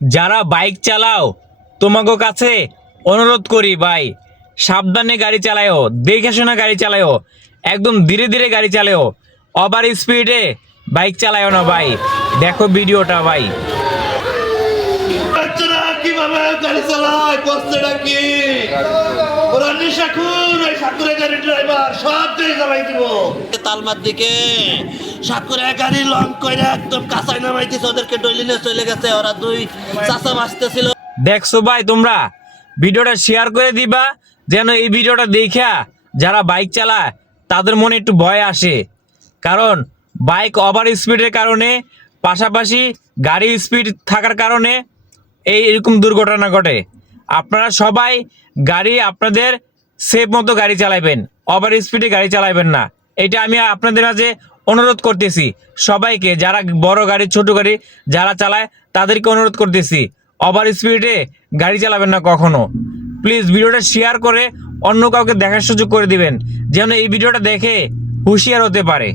যারা বাইক চালাও তোমাকে কাছে অনুরোধ করি ভাই, সাবধানে গাড়ি চালাও, দেখে শোনা গাড়ি চালাও, একদম ধীরে ধীরে গাড়ি চালাও, ওভার স্পিডে বাইক চালাও না ভাই। দেখো ভিডিওটা ভাই। বাচ্চারা কিভাবে গাড়ি চালায়, কষ্টটা কি? ওরা নিশাখুর, ওই সাকুরে গাড়ি ড্রাইভার সব দিয়ে চালাই দিব। তালমার দিকে সাকুরে গাড়ি লং করে একদম কাঁচাই নামাইতেছে, ওদেরকে ডলিনে চলে গেছে। ওরা দুই চাচা বাঁচতেছিল। দেখছো ভাই, তোমরা ভিডিওটা শেয়ার করে দিবা যেন এই ভিডিওটা দেখা যারা বাইক চালায় তাদের মনে একটু ভয় আসে। কারণ বাইক ওভার স্পিডের কারণে, পাশাপাশি গাড়ি স্পিড থাকার কারণে এরকম দুর্ঘটনা ঘটে। আপনারা সবাই গাড়ি আপনাদের সেফ মতো গাড়ি চালাবেন, ওভার স্পিডে গাড়ি চালাবেন না। এটা আমি আপনাদের মাঝে অনুরোধ করতেছি সবাইকে, যারা বড় গাড়ি ছোট গাড়ি যারা চালায় তাদেরকে অনুরোধ করতেছি, ওভার স্পিডে গাড়ি চালাবেন না কখনো। প্লিজ ভিডিওটা শেয়ার করে অন্য কাউকে দেখার সুযোগ করে দিবেন যেন এই ভিডিওটা দেখে হুঁশিয়ার হতে পারে।